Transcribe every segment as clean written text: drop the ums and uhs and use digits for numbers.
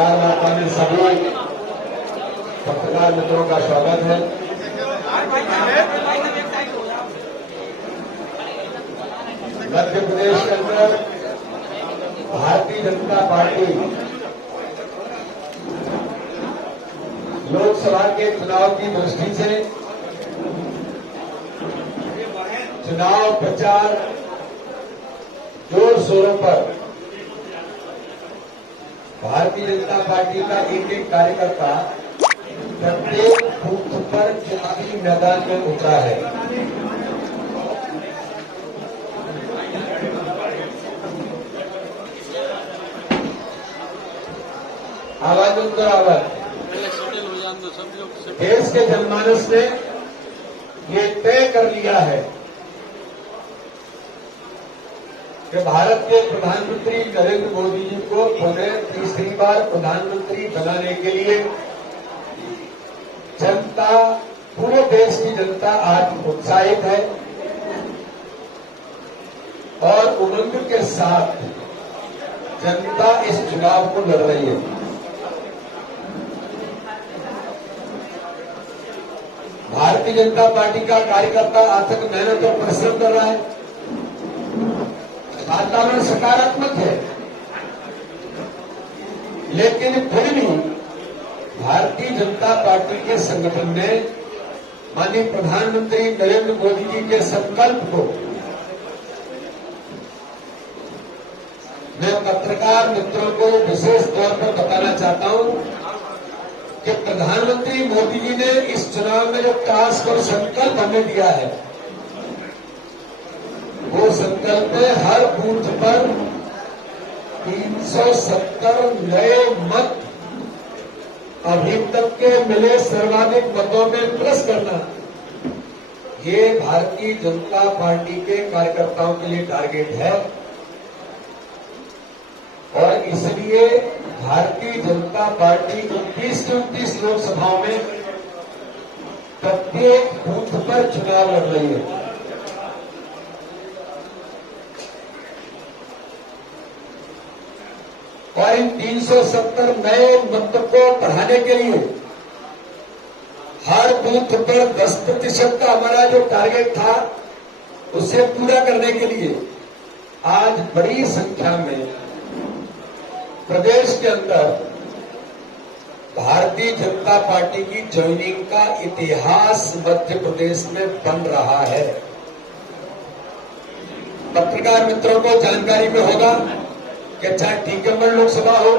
पत्रकार वार्ता में सभी पत्रकार मित्रों का स्वागत है। मध्य प्रदेश के अंदर भारतीय जनता पार्टी लोकसभा के चुनाव की दृष्टि से चुनाव प्रचार जोर शोरों पर भारतीय जनता पार्टी का एक एक कार्यकर्ता प्रत्येक बूथ पर चुनावी मैदान में उतरा है। आवाज उनका आवाज देश के जनमानस ने ये तय कर लिया है कि भारत के प्रधानमंत्री नरेंद्र मोदी जी को पुनः तीसरी बार प्रधानमंत्री बनाने के लिए जनता, पूरे देश की जनता आज उत्साहित है और उमंग के साथ जनता इस चुनाव को लड़ रही है। भारतीय जनता पार्टी का कार्यकर्ता आज तक मेहनत और परिश्रम कर रहा है। वातावरण सकारात्मक है, लेकिन फिर भी भारतीय जनता पार्टी के संगठन ने माननीय प्रधानमंत्री नरेंद्र मोदी जी के संकल्प को मैं पत्रकार मित्रों को विशेष तौर पर बताना चाहता हूं कि प्रधानमंत्री मोदी जी ने इस चुनाव में जो टास्क और संकल्प हमें दिया है, वो संकल्प है हर बूथ पर 370 नए मत अभी तक के मिले सर्वाधिक मतों में प्लस करना। ये भारतीय जनता पार्टी के कार्यकर्ताओं के लिए टारगेट है और इसलिए भारतीय जनता पार्टी 29 लोकसभाओं में प्रत्येक बूथ पर चुनाव लड़ रही है। और इन 370 नए मत को बढ़ाने के लिए हर बूथ पर 10% का हमारा जो टारगेट था उसे पूरा करने के लिए आज बड़ी संख्या में प्रदेश के अंदर भारतीय जनता पार्टी की ज्वाइनिंग का इतिहास मध्य प्रदेश में बन रहा है। पत्रकार मित्रों को जानकारी में होगा कि चाहे टीकमगढ़ लोकसभा हो,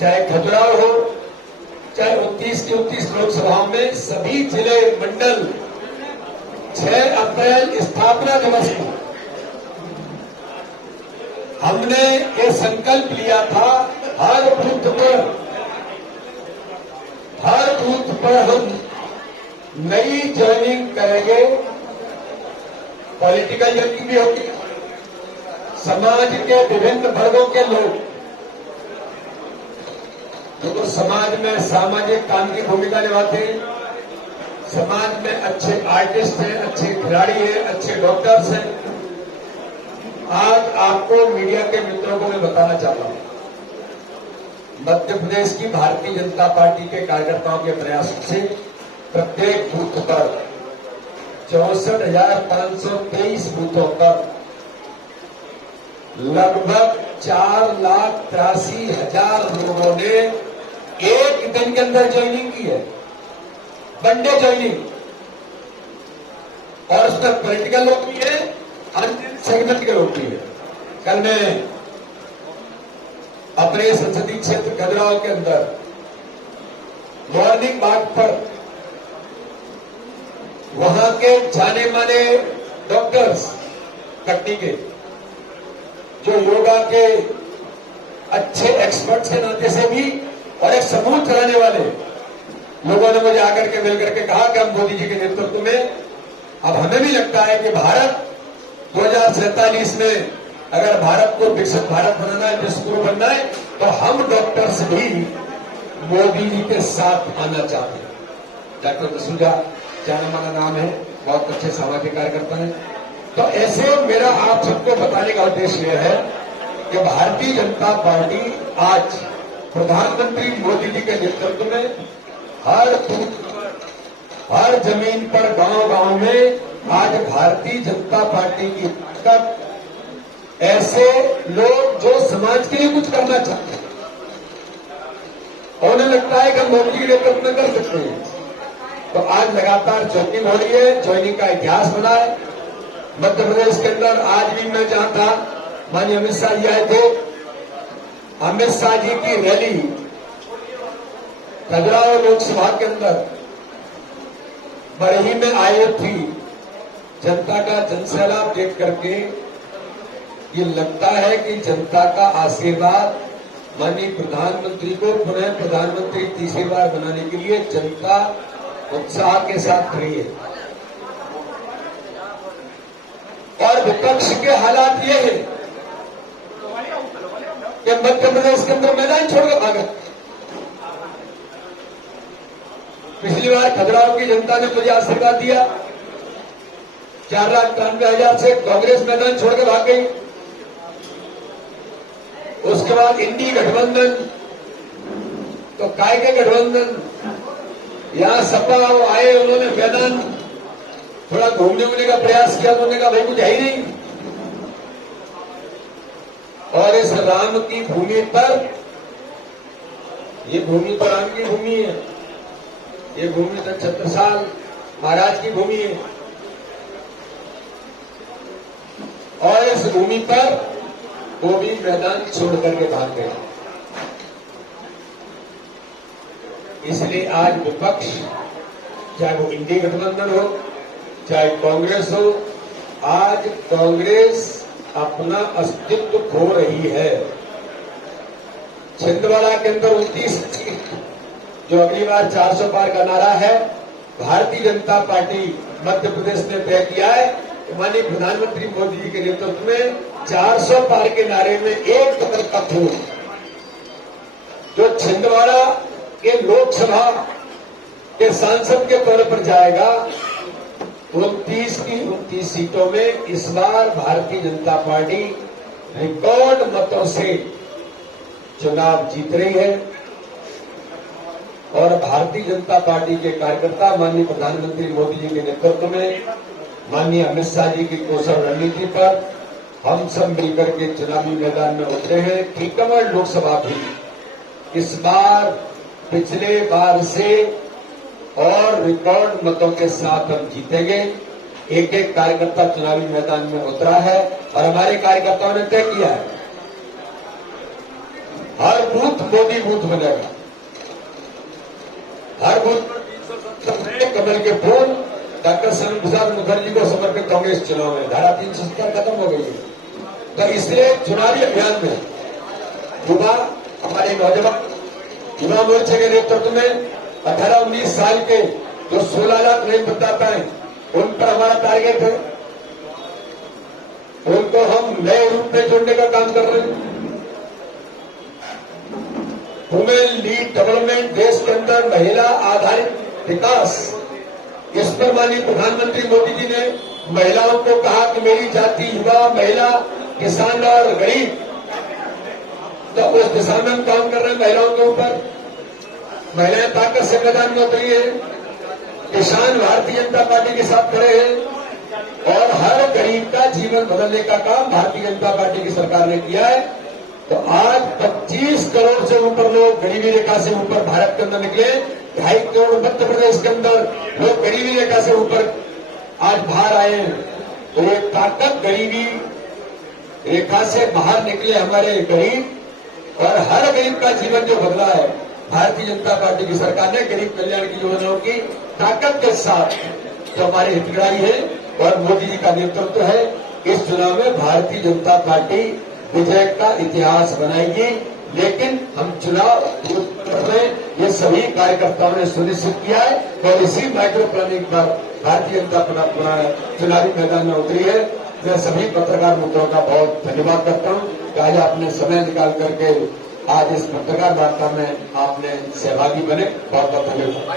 चाहे खजुराहो हो, चाहे 29 की 29 लोकसभाओं में सभी जिले मंडल 6 अप्रैल स्थापना दिवस को हमने ये संकल्प लिया था हर बूथ पर हम नई ज्वाइनिंग करेंगे। पॉलिटिकल ज्वाइनिंग भी होगी, समाज के विभिन्न वर्गों के लोग जो समाज में सामाजिक काम की भूमिका निभाते हैं, समाज में अच्छे आर्टिस्ट हैं, अच्छे खिलाड़ी हैं, अच्छे डॉक्टर्स हैं। आज आपको मीडिया के मित्रों को मैं बताना चाहता हूं, मध्य प्रदेश की भारतीय जनता पार्टी के कार्यकर्ताओं के प्रयासों से प्रत्येक बूथ पर 64,523 बूथों पर लगभग 4,83,000 लोगों ने एक दिन के अंदर ज्वाइनिंग की है, वनडे ज्वाइनिंग। और उसमें पॉलिटिकल लोग भी है, अन्य सेगमेंट के लोग भी है। कल मैं अपने संसदीय क्षेत्र खजुराहो के अंदर मॉर्निंग वॉक पर वहां के जाने माने डॉक्टर्स कटनी के, जो योगा के अच्छे एक्सपर्ट्स के नाते से भी और एक समूह चलाने वाले लोगों ने मुझे आकर के मिलकर के कहा कि हम मोदी जी के नेतृत्व में अब हमें भी लगता है कि भारत 2047 में अगर भारत को विकसित भारत बनाना है, विश्वगुरु बनना है, तो हम डॉक्टर्स भी मोदी जी के साथ आना चाहते हैं। डॉक्टर जसूजा जाना माना नाम है, बहुत अच्छे सामाजिक कार्यकर्ता हैं। तो ऐसे मेरा आप सबको बताने का उद्देश्य यह है कि भारतीय जनता पार्टी आज प्रधानमंत्री मोदी जी के नेतृत्व में हर हर जमीन पर गांव-गांव में आज भारतीय जनता पार्टी की ताकत, ऐसे लोग जो समाज के लिए कुछ करना चाहते हैं और उन्हें लगता है कि हम मोदी जी के नेतृत्व में कर सकते हैं, तो आज लगातार ज्वाइनिंग हो रही है। ज्वाइनिंग का इतिहास बना है मध्य प्रदेश के अंदर। आज भी मैं जहां था, माननीय अमित शाह जी आए थे। अमित शाह जी की रैली खजुराहो लोकसभा के अंदर बरही में आयोजित थी। जनता का जनसैलाब देख करके ये लगता है कि जनता का आशीर्वाद माननीय प्रधानमंत्री को पुनः प्रधानमंत्री तीसरी बार बनाने के लिए जनता उत्साह के साथ खड़ी है। और विपक्ष के हालात ये है कि मध्य प्रदेश के अंदर मैदान छोड़कर भागा। पिछली बार खजुराहो की जनता ने मुझे आशीर्वाद दिया, 4,93,000 से कांग्रेस मैदान छोड़कर भाग गई। उसके बाद इंडी गठबंधन, तो काय के गठबंधन, यहां सपा आए, उन्होंने मैदान थोड़ा घूमने उमने का प्रयास किया, तो उन्होंने कहा भाई कुछ है ही नहीं। और इस राम की भूमि पर, ये भूमि तो राम की भूमि है, ये भूमि तो छत्रसाल महाराज की भूमि है। और इस भूमि पर वो भी मैदान छोड़ करके भाग गए। इसलिए आज विपक्ष, चाहे वो इंडी गठबंधन हो चाहे कांग्रेस हो, आज कांग्रेस अपना अस्तित्व खो रही है। छिंदवाड़ा के अंदर 29 सीट, जो अगली बार 400 पार का नारा है, भारतीय जनता पार्टी मध्य प्रदेश ने तय किया है। माननीय प्रधानमंत्री मोदी जी के नेतृत्व में 400 पार के नारे में एक कदम का फूल जो छिंदवाड़ा के लोकसभा के सांसद के तौर पर जाएगा, 29 की 29 सीटों में इस बार भारतीय जनता पार्टी रिकॉर्ड मतों से चुनाव जीत रही है। और भारतीय जनता पार्टी के कार्यकर्ता माननीय प्रधानमंत्री मोदी जी के नेतृत्व में, माननीय अमित शाह जी की कौशल रणनीति पर हम सब मिलकर के चुनावी मैदान में उतरे हैं। टीकमगढ़ लोकसभा भी इस बार पिछले बार से और रिकॉर्ड मतों के साथ हम जीतेंगे। एक एक कार्यकर्ता चुनावी मैदान में उतरा है और हमारे कार्यकर्ताओं ने तय किया है, हर बूथ मोदी बूथ बनेगा। हर बूथ कमल के फूल डॉक्टर श्यामा प्रसाद मुखर्जी को समर्पित कांग्रेस चुनाव में धारा 370 खत्म हो गई है। तो इसलिए चुनावी अभियान में युवा, हमारे नौजवान युवा मोर्चे के नेतृत्व में 18-19 साल के जो 16 लाख नए मतदाता हैं, उन पर हमारा टारगेट है। उनको हम नए रूप में जोड़ने का काम कर रहे हैं। वुमेन लीड डेवलपमेंट, देश के अंदर महिला आधारित विकास, इस पर माननीय प्रधानमंत्री मोदी जी ने महिलाओं को कहा कि मेरी जाति युवा, महिला, किसान और गरीब, तो उस दिशा में हम काम कर रहे हैं। महिलाओं के ऊपर महिलाएं ताकत से मैदान में उतरी है। किसान भारतीय जनता पार्टी के साथ खड़े हैं और हर गरीब का जीवन बदलने का काम भारतीय जनता पार्टी की सरकार ने किया है। तो आज 25 करोड़ से ऊपर लोग गरीबी रेखा से ऊपर भारत के अंदर निकले, 2.5 करोड़ मध्य प्रदेश के अंदर लोग गरीबी रेखा से ऊपर आज बाहर आए हैं। तो ये ताकत गरीबी रेखा से बाहर निकले हमारे गरीब, और हर गरीब का जीवन जो बदला है भारतीय जनता पार्टी की सरकार ने गरीब कल्याण की योजनाओं की ताकत के साथ, जो हमारे हितग्राही है और मोदी जी का नेतृत्व है, इस चुनाव में भारतीय जनता पार्टी विजय का इतिहास बनाएगी। लेकिन हम चुनाव में ये सभी कार्यकर्ताओं ने सुनिश्चित किया है और इसी माइक्रो प्लानिंग पर भारतीय जनता पार्टी चुनावी मैदान में उतरी है। मैं सभी पत्रकार मित्रों का बहुत धन्यवाद करता हूं कि आज आपने समय निकाल करके आज इस पत्रकार वार्ता में आपने सहभागी बने। बहुत बहुत धन्यवाद।